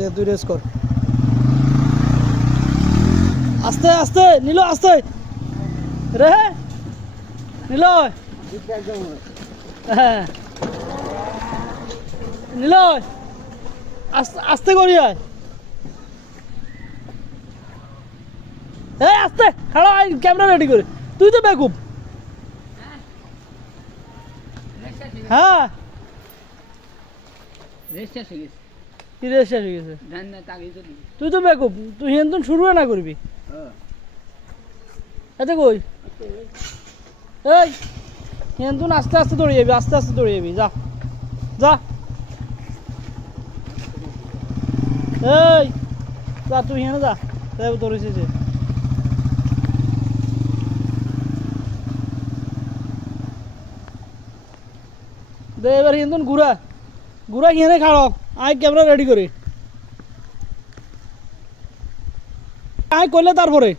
দে তুই রেস কর আস্তে আস্তে নীল আস্তে রে নীল হ্যাঁ নীল আস্তে আস্তে করি আয় এই আস্তে খাড়া ক্যামেরা রেডি করে তুই তো বেকুব হ্যাঁ কি রেস শেষ হয়ে গেছে তুই তো বেকুব তুই হেন শুরু না করবি এতে কই এই হেন আস্তে আস্তে দৌড়ে যাবি আস্তে আস্তে দৌড়ে যাবি যা যা এই যা তুই হেন যা দৌড়েছিস দে এবার কিন্তু ঘুরা ঘুরা কিনে খাড়ো আয় ক্যামেরা রেডি করে আয় করলে তারপরে